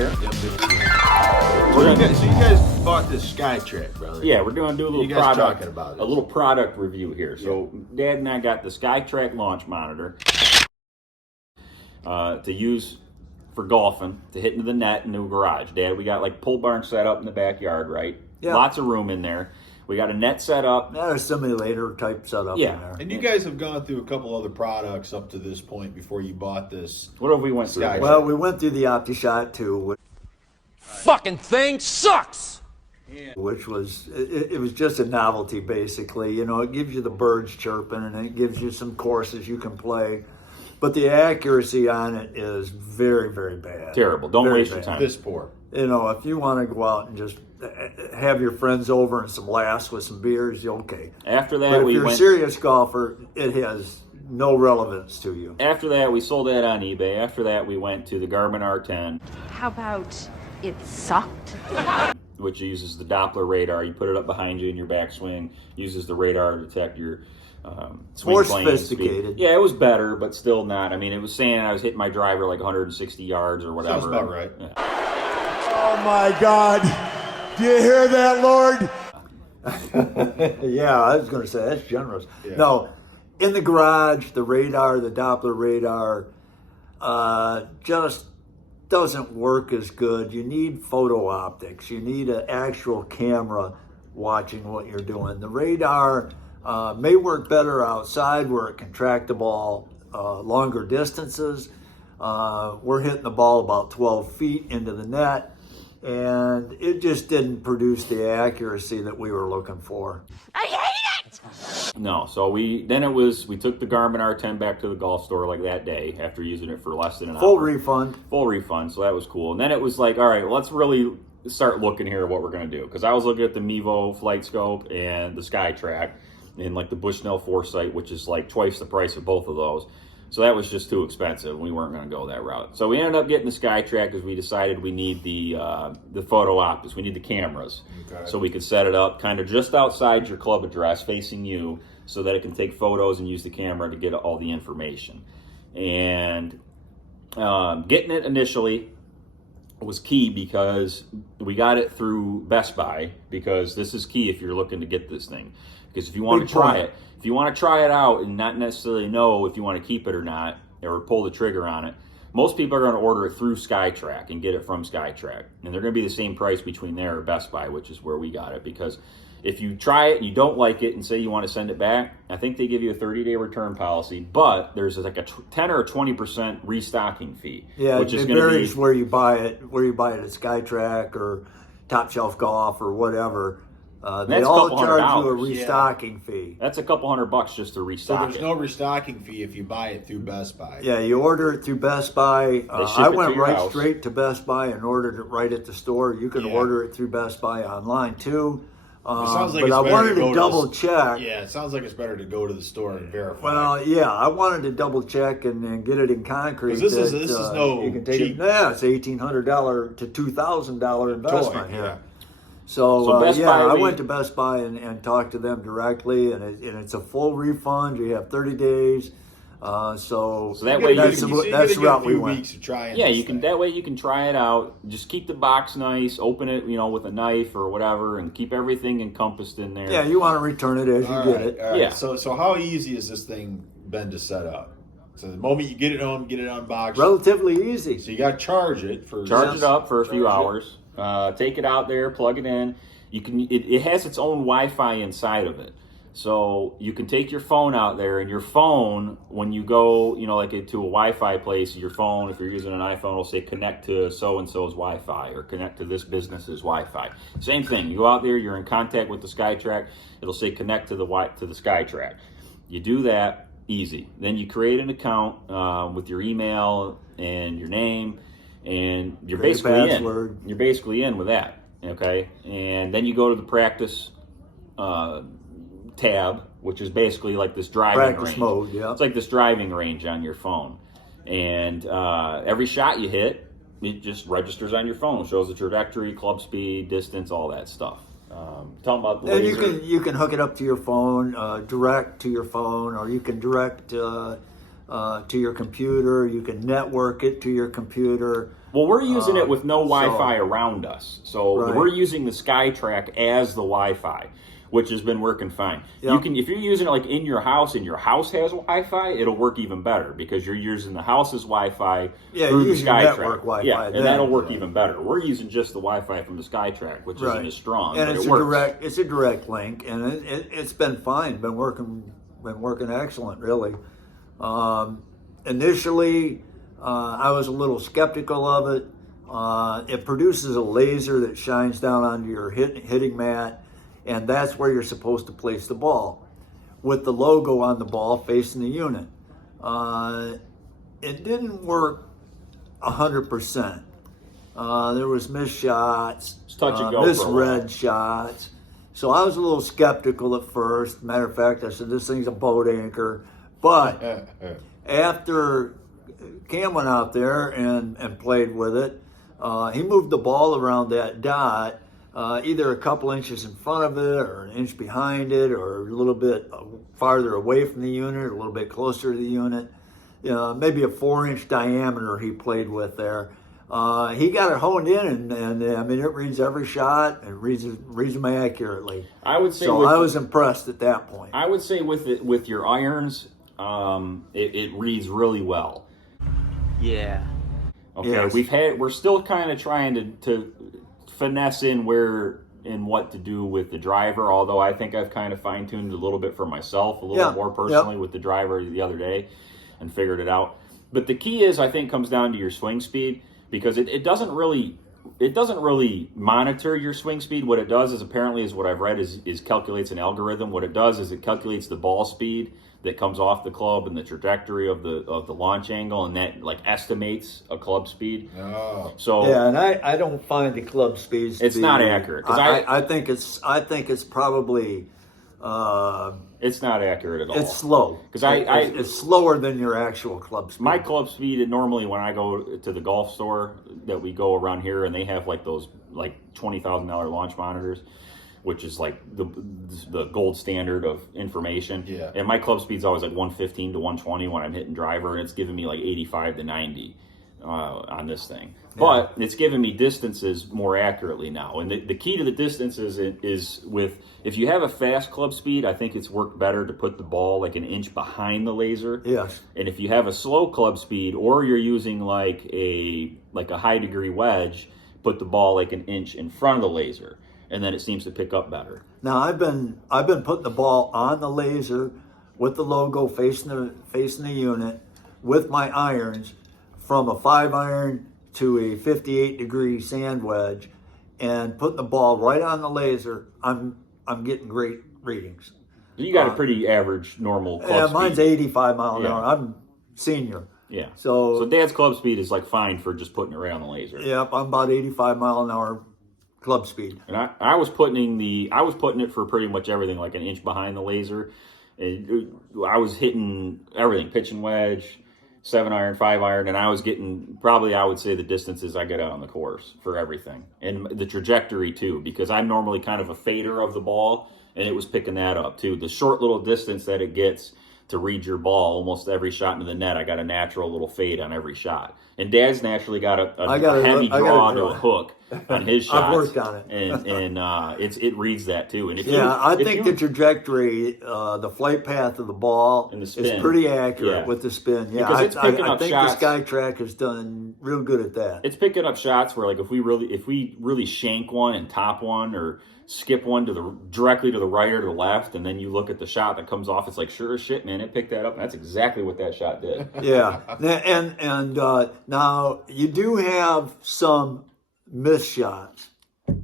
here. Yep. So you guys bought this Skytrak, brother? Yeah, we're going to do a little you guys product, talking about a little product review here. So Dad and I got the Skytrak launch monitor to use for golfing, to hit into the net in the garage. Dad, we got like pole barn set up in the backyard, right? Yeah. Lots of room in there. We got a net set up. Not a simulator type setup in there. And you guys have gone through a couple other products up to this point before you bought this. What have we went through? Well, we went through the OptiShot 2. Fucking thing sucks! Which was, it was just a novelty basically. You know, it gives you the birds chirping and it gives you some courses you can play. But the accuracy on it is very, very bad. Terrible. Don't waste your time. This poor. You know, if you want to go out and just have your friends over and some laughs with some beers, you're okay. After that, but if you're a serious golfer, it has no relevance to you. After that, we sold that on eBay. After that, we went to the Garmin R10. How about it sucked? Which uses the Doppler radar. You put it up behind you in your backswing, uses the radar to detect your swing more plane sophisticated. Speed. Yeah, it was better, but still not. I mean, it was saying I was hitting my driver like 160 yards or whatever. Sounds about right. Yeah. Oh my God. Do you hear that, Lord? Yeah, I was going to say, that's generous. Yeah. No, in the garage, the radar, the Doppler radar, just doesn't work as good. You need photo optics. You need an actual camera watching what you're doing. The radar may work better outside where it can track the ball longer distances. We're hitting the ball about 12 feet into the net, and it just didn't produce the accuracy that we were looking for. I hate it! No, so we took the Garmin R10 back to the golf store like that day after using it for less than an hour. Full refund. Full refund, so that was cool. And then it was like, all right, let's really start looking here at what we're going to do. Because I was looking at the Mevo flight scope and the Skytrak and like the Bushnell Foresight, which is like twice the price of both of those. So that was just too expensive. We weren't going to go that route. So we ended up getting the Skytrak because we decided we need the photo optics. We need the cameras. Okay. So we could set it up kind of just outside your club address facing you so that it can take photos and use the camera to get all the information. And getting it initially was key because we got it through Best Buy, because this is key if you're looking to get this thing. Because if you want to try it, if you want to try it out and not necessarily know if you want to keep it or not, or pull the trigger on it, most people are going to order it through Skytrak and get it from Skytrak. And they're going to be the same price between there or Best Buy, which is where we got it. Because if you try it and you don't like it and say you want to send it back, I think they give you a 30-day return policy, but there's like a 10 or a 20% restocking fee. Yeah, which is it varies where you buy it at Skytrak or Top Shelf Golf or whatever. They all charge you a restocking fee. That's a couple $100 just to restock it. So there's no restocking fee if you buy it through Best Buy. Yeah, you order it through Best Buy. I went right straight to Best Buy and ordered it right at the store. You can order it through Best Buy online too. Sounds like but I wanted to double check. Yeah, it sounds like it's better to go to the store and verify. Well, yeah, I wanted to double check and get it in concrete. This is no you can take cheap. it's $1,800 to $2,000 investment here. Yeah. So Best Buy, I went to Best Buy and talked to them directly, and it's a full refund. You have 30 days. So that way that's the route we went. Weeks to try you can. That way you can try it out. Just keep the box nice. Open it, with a knife or whatever, and keep everything encompassed in there. Yeah, you want to return it as you get it. All right. Yeah. So how easy has this thing been to set up? So the moment you get it home, get it unboxed. Relatively easy. So you got to charge it it up for a few hours. Take it out there, plug it in. You can. It has its own Wi-Fi inside of it. So you can take your phone out there, and your phone, when you go, like to a Wi-Fi place, your phone, if you're using an iPhone, will say connect to so-and-so's Wi-Fi or connect to this business's Wi-Fi. Same thing. You go out there, you're in contact with the Skytrak, it'll say connect to the Skytrak. You do that, easy. Then you create an account with your email and your name, and you're basically in. You're basically in with that, okay? And then you go to the practice tab, which is basically like this driving range. Mode, yeah. It's like this driving range on your phone. And every shot you hit, it just registers on your phone. It shows the trajectory, club speed, distance, all that stuff. Tell them about the laser. And you can hook it up to your phone, direct to your phone, or you can direct to your computer. You can network it to your computer. Well, we're using it with no Wi-Fi so- around us. So Right. we're using the Skytrak as the Wi-Fi, which has been working fine. Yep. You can, if you're using it like in your house and your house has Wi-Fi, it'll work even better because you're using the house's Wi-Fi Yeah, through the use your Skytrak. network Wi-Fi Yeah, and then. that'll work even better. We're using just the Wi-Fi from the Skytrak, which isn't as strong, and but it's it a works. it's a direct link, and it's been fine. Been working excellent, really. Initially, I was a little skeptical of it. It produces a laser that shines down onto your hitting mat, and that's where you're supposed to place the ball, with the logo on the ball facing the unit. It didn't work 100%. There was missed shots, It's touch and go for a misread while. shots. So I was a little skeptical at first. Matter of fact, I said, this thing's a boat anchor. But after Cam went out there and played with it, he moved the ball around that dot, either a couple inches in front of it or an inch behind it or a little bit farther away from the unit, a little bit closer to the unit. Maybe a 4-inch diameter he played with there. He got it honed in, and I mean, it reads every shot and reads them accurately. I would say So I was impressed at that point. I would say with your irons, it reads really well. Yeah. Okay, Yes. we're still kind of trying to finesse in where and what to do with the driver, although I think I've kind of fine-tuned a little bit for myself, a little Yeah, more personally with the driver the other day and figured it out. But the key is, I think, comes down to your swing speed, because it doesn't really monitor your swing speed. What it does is, apparently, is what I've read, is calculates an algorithm. What it does is it calculates the ball speed that comes off the club and the trajectory of the launch angle, and that like estimates a club speed. Oh. So Yeah, and I don't find the club speeds to It's be, not accurate, 'cause I think it's probably it's not accurate at all. it's slow. 'Cause it's slower than your actual club speed. My club speed, normally when I go to the golf store that we go around here, and they have like those like $20,000 launch monitors, which is like the gold standard of information. Yeah. And my club speed's always like 115 to 120 when I'm hitting driver, and it's giving me like 85 to 90 on this thing. But it's giving me distances more accurately now. And the key to the distances is with, if you have a fast club speed, I think it's worked better to put the ball like an inch behind the laser. Yes. And if you have a slow club speed, or you're using like a high degree wedge, put the ball like an inch in front of the laser, and then it seems to pick up better. Now I've been putting the ball on the laser with the logo facing the unit with my irons, from a 5-iron to a 58-degree sand wedge, and putting the ball right on the laser. I'm getting great readings. You got a pretty average normal club Yeah, speed. mine's 85 mile an Yeah. hour. I'm senior. Yeah. So Dad's club speed is like fine for just putting it right on the laser. yep, I'm about 85 mile an hour club speed. And I was putting it for pretty much everything, like an inch behind the laser. And I was hitting everything, pitch and wedge, 7-iron, 5-iron, and I was getting, probably I would say, the distances I get out on the course for everything. And the trajectory too, because I'm normally kind of a fader of the ball, and it was picking that up too. The short little distance that it gets to read your ball, almost every shot into the net, I got a natural little fade on every shot. And Dad's naturally got a heavy draw to a hook on his shots. I've worked on it. and it reads that too. And if I think the trajectory, the flight path of the ball And the is spin. pretty accurate Yeah. with the spin. Yeah, Because it's picking I up think shots. the Skytrak has done real good at that. It's picking up shots where, like, if we really shank one and top one, or skip one directly to the right or to the left, and then you look at the shot that comes off, it's like, sure as shit, man, it picked that up, and that's exactly what that shot did. Yeah, and now you do have some missed shots.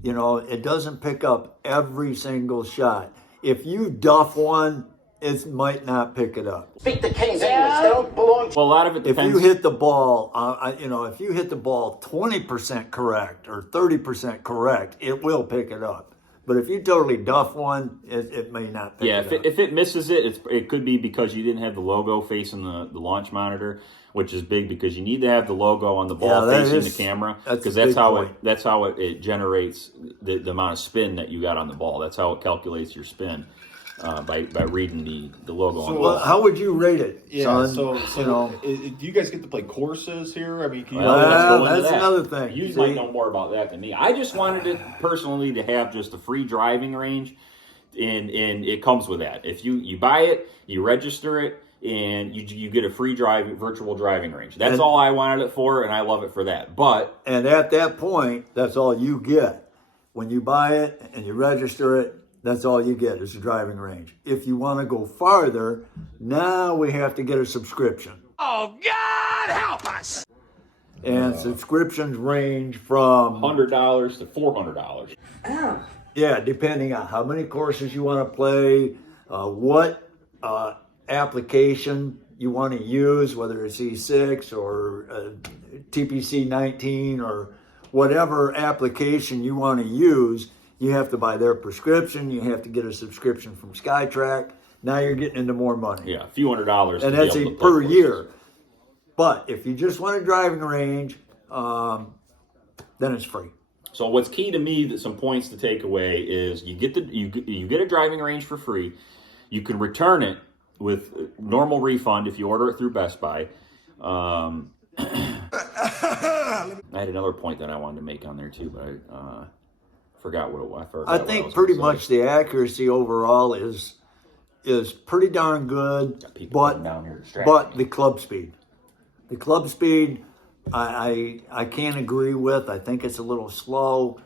You know, it doesn't pick up every single shot. If you duff one, it might not pick it up. Speak the king's English. They don't belong to Well, a lot of it If depends. you hit the ball, if you hit the ball 20% correct or 30% correct, it will pick it up. But if you totally duff one, it may not pick Yeah, it up. if it misses it could be because you didn't have the logo facing the launch monitor, which is big, because you need to have the logo on the ball Yeah, that facing is- the camera, that's a because that's big how point. it generates the amount of spin that you got on the ball. That's how it calculates your spin. by reading the logo on the Well, ball. how would you rate it, Yeah. son? So you know, do you guys get to play courses here? I mean, can you? Well, let's go into that's that. another thing. You See? might know more about that than me. I just wanted it personally to have just a free driving range, and it comes with that. If you buy it, you register it, and you get a free virtual driving range. That's all I wanted it for, and I love it for that. But And at that point, that's all you get. When you buy it and you register it, that's all you get is a driving range. If you want to go farther, now we have to get a subscription. Oh, God, help us! And subscriptions range from $100 to $400. yeah, depending on how many courses you want to play, what application you want to use, whether it's E6 or TPC 19 or whatever application you want to use, you have to buy their prescription. You have to get a subscription from Skytrak. Now you're getting into more money. Yeah, a few $100s. And to be that's able a to play per courses. year. But if you just want a driving range, then it's free. So what's key to me, that some points to take away is you get a driving range for free. You can return it with normal refund if you order it through Best Buy. I had another point that I wanted to make on there too, but I forgot what it was. I think pretty much the accuracy overall is pretty darn good, but down here the club speed, I can't agree with. I think it's a little slow.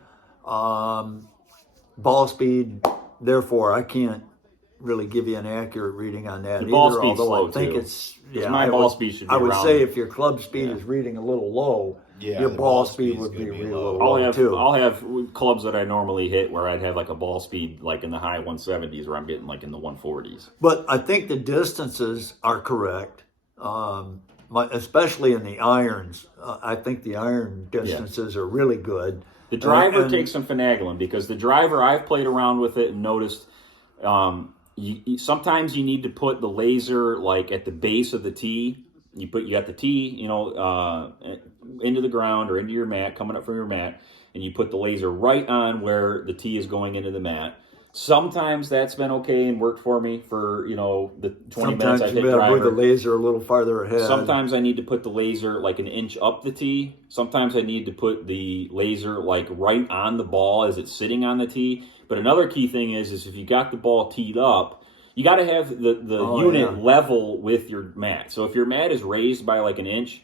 Ball speed, therefore, I can't really give you an accurate reading on that either. ball speed's although slow, I think too. it's my ball speed should be I would around- say if your club speed is reading a little low, Yeah, your the ball ball speed speed's would be gonna be really low. low too. I'll have clubs that I normally hit where I'd have like a ball speed like in the high 170s, where I'm getting like in the 140s. But I think the distances are correct, especially in the irons. I think the iron distances are really good. The driver And- takes some finagling, because the driver, I've played around with it and noticed sometimes you need to put the laser like at the base of the tee. You got the tee, into the ground or into your mat, coming up from your mat, and you put the laser right on where the tee is going into the mat. Sometimes that's been okay and worked for me for, the 20 minutes Sometimes I you hit better move the driver. laser a little farther ahead. Sometimes I need to put the laser like an inch up the tee. Sometimes I need to put the laser like right on the ball as it's sitting on the tee. But another key thing is if you got the ball teed up, you got to have the unit level with your mat. So if your mat is raised by like an inch,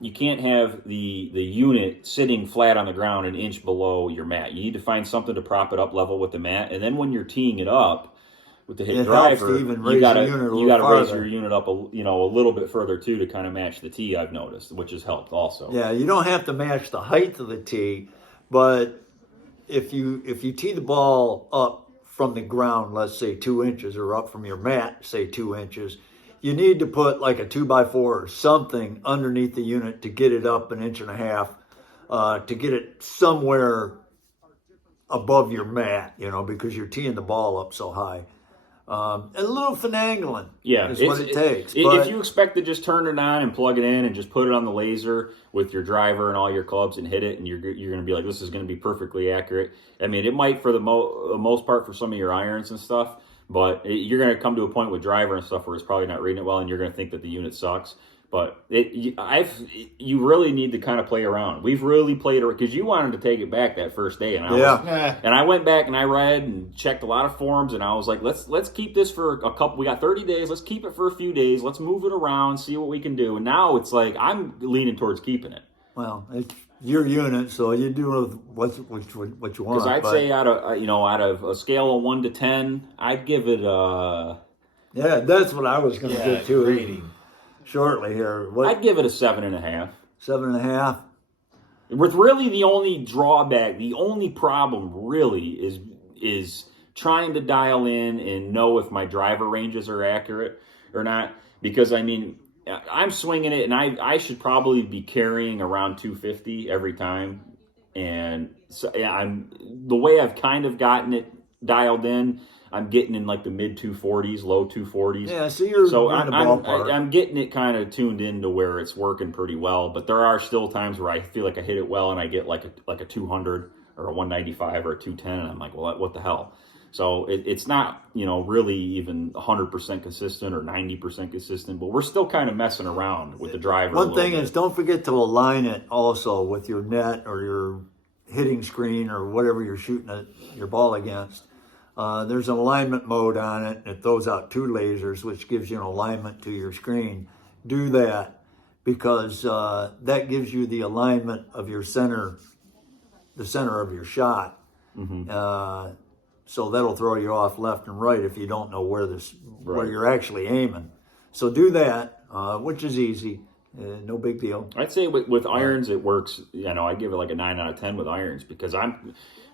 you can't have the unit sitting flat on the ground an inch below your mat. You need to find something to prop it up level with the mat. And then when you're teeing it up with the hit It helps to driver, even you raise got the unit a to little raise farther. your unit up a little bit further too to kind of match the tee. I've noticed, which has helped also. Yeah, you don't have to match the height of the tee, but if you tee the ball up from the ground, let's say 2 inches, or up from your mat, say 2 inches, you need to put like a 2x4 or something underneath the unit to get it up an inch and a half, to get it somewhere above your mat, because you're teeing the ball up so high. And a little finagling is what it takes. If you expect to just turn it on and plug it in and just put it on the laser with your driver and all your clubs and hit it, and you're going to be like, this is going to be perfectly accurate. I mean, it might for the most part for some of your irons and stuff, but you're going to come to a point with driver and stuff where it's probably not reading it well, and you're going to think that the unit sucks. But you really need to kind of play around. We've really played around, because you wanted to take it back that first day, and I went back and I read and checked a lot of forums, and I was like, let's keep this for a couple. We got 30 days. Let's keep it for a few days. Let's move it around, see what we can do. And now it's like I'm leaning towards keeping it. Well, it's your unit, so you do what you want. Because I'd say out of a scale of 1 to 10, I'd give it yeah, that's what I was going to get to rating. Shortly here. I'd give it a 7.5. 7.5. With really the only drawback, the only problem really is trying to dial in and know if my driver ranges are accurate or not. Because I mean, I'm swinging it, and I should probably be carrying around 250 every time. And so, the way I've kind of gotten it dialed in, I'm getting in like the mid 240s, low 240s. Yeah, so you're in the ballpark. I'm getting it kind of tuned into where it's working pretty well. But there are still times where I feel like I hit it well, and I get like a 200 or a 195 or a 210, and I'm like, well, what the hell? So it's not, really even 100% consistent or 90% consistent, but we're still kind of messing around with the driver. One thing is, don't forget to align it also with your net or your hitting screen or whatever you're shooting your ball against. There's an alignment mode on it. It throws out 2 lasers, which gives you an alignment to your screen. Do that because that gives you the alignment of your center, the center of your shot. So that'll throw you off left and right if you don't know where you're actually aiming. So do that, which is easy. No big deal. I'd say with irons it works. I'd give it like a 9 out of 10 with irons because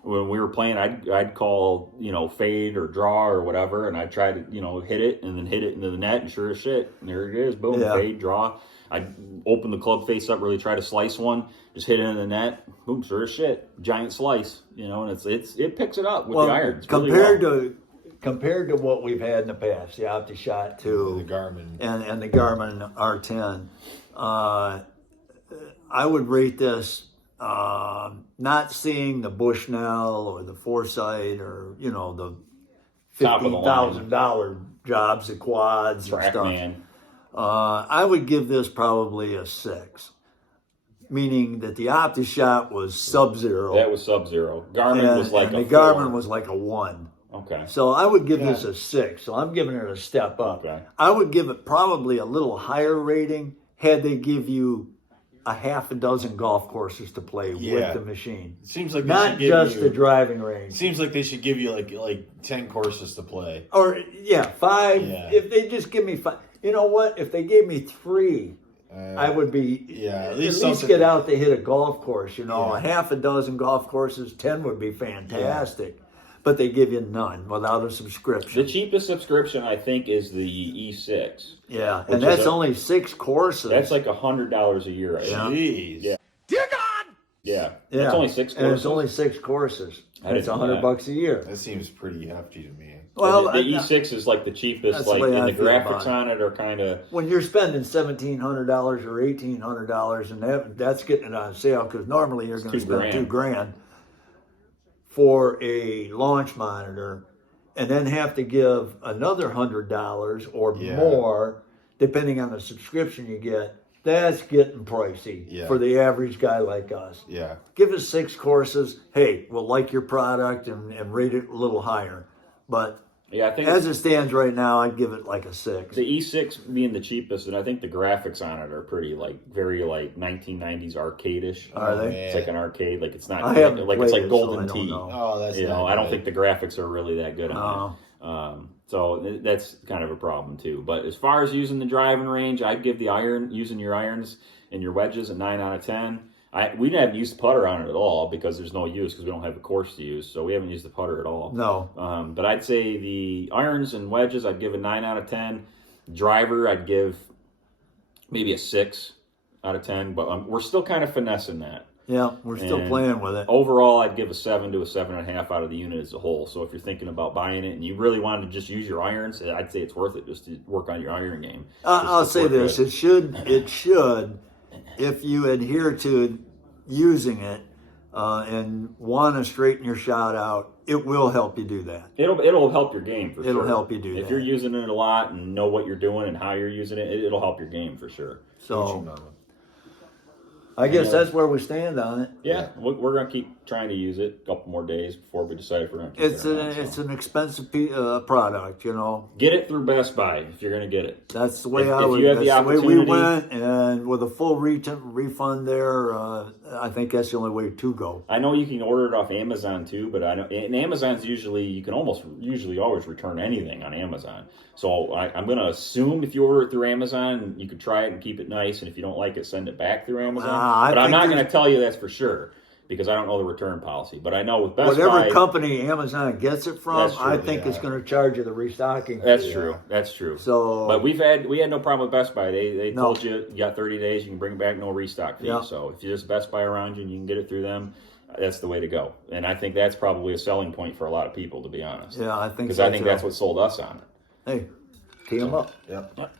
when we were playing, I'd call fade or draw or whatever, and I'd try to hit it and then hit it into the net, and sure as shit, there it is, boom, fade, draw. I'd open the club face up, really try to slice one, just hit it in the net, boom, sure as shit, giant slice, and it picks it up with the irons. Compared to what we've had in the past, the OptiShot 2, the Garmin, and the Garmin R10, I would rate this not seeing the Bushnell or the Foresight or the $15,000 jobs, the quads and stuff. TrackMan. I would give this probably a 6, meaning that the OptiShot was sub-zero. That was sub-zero. Garmin was like and a the 4. Garmin was like a 1. Okay. So I would give this a 6. So I'm giving it a step up. Okay. I would give it probably a little higher rating had they give you a half a dozen golf courses to play with the machine. It seems like they not should give just you, the driving range. Seems like they should give you like 10 courses to play. Or 5. Yeah. If they just give me 5, you know what? If they gave me 3, I would be at at least least get out to hit a golf course. A half a dozen golf courses, 10 would be fantastic. Yeah. But they give you none without a subscription. The cheapest subscription, I think, is the E6. Yeah, and that's only 6 courses. That's like $100 a year. Jeez. Yeah. Dear God! Yeah. It's only 6 courses. And it's only 6 courses. It's $100 a year. That seems pretty hefty to me. Well, the E6 is like the cheapest, and the graphics on it are kind of... When you're spending $1,700 or $1,800, and that's getting it on sale, because normally you're going to spend $2,000 for a launch monitor, and then have to give another $100 or more, depending on the subscription you get. That's getting pricey for the average guy like us. Yeah. Give us 6 courses. Hey, we'll like your product and rate it a little higher. But I think as it stands right now, I'd give it like a 6. The E6 being the cheapest, and I think the graphics on it are pretty very 1990s arcade-ish. Are they? It's like an arcade. Like it's not it's like Golden Tee. Oh, that's I don't think the graphics are really that good on it. So that's kind of a problem too. But as far as using the driving range, I'd give the using your irons and your wedges a 9 out of 10. We haven't used the putter on it at all because there's no use because we don't have a course to use. So we haven't used the putter at all. No. But I'd say the irons and wedges, I'd give a 9 out of 10. Driver, I'd give maybe a 6 out of 10. But we're still kind of finessing that. Yeah, we're still playing with it. Overall, I'd give a 7 to a 7.5 out of the unit as a whole. So if you're thinking about buying it and you really wanted to just use your irons, I'd say it's worth it just to work on your iron game. I'll say this: it should, if you adhere to using it and want to straighten your shot out, it will help you do that. It'll help your game for sure. It'll help you do that. If you're using it a lot and know what you're doing and how you're using it, it'll help your game for sure. So I guess that's where we stand on it. Yeah, we're going to keep trying to use it a couple more days before we decide if we're going to keep it. It's an expensive product, Get it through Best Buy if you're going to get it. That's the way That's the way we went, and with a full refund there, I think that's the only way to go. I know you can order it off Amazon too, but I know and Amazon's you can usually always return anything on Amazon. So I'm going to assume if you order it through Amazon, you could try it and keep it nice, and if you don't like it, send it back through Amazon. But I'm not going to tell you that's for sure because I don't know the return policy. But I know with Best Buy, whatever company Amazon gets it from, I think it's going to charge you the restocking. That's true. That's true. So, but we had no problem with Best Buy. They told you got 30 days, you can bring it back, no restock fee. Yeah. So if there's Best Buy around you and you can get it through them, that's the way to go. And I think that's probably a selling point for a lot of people, to be honest. Yeah, I think because I think that's what sold us on it. Hey, tee them up. Yep. Yep.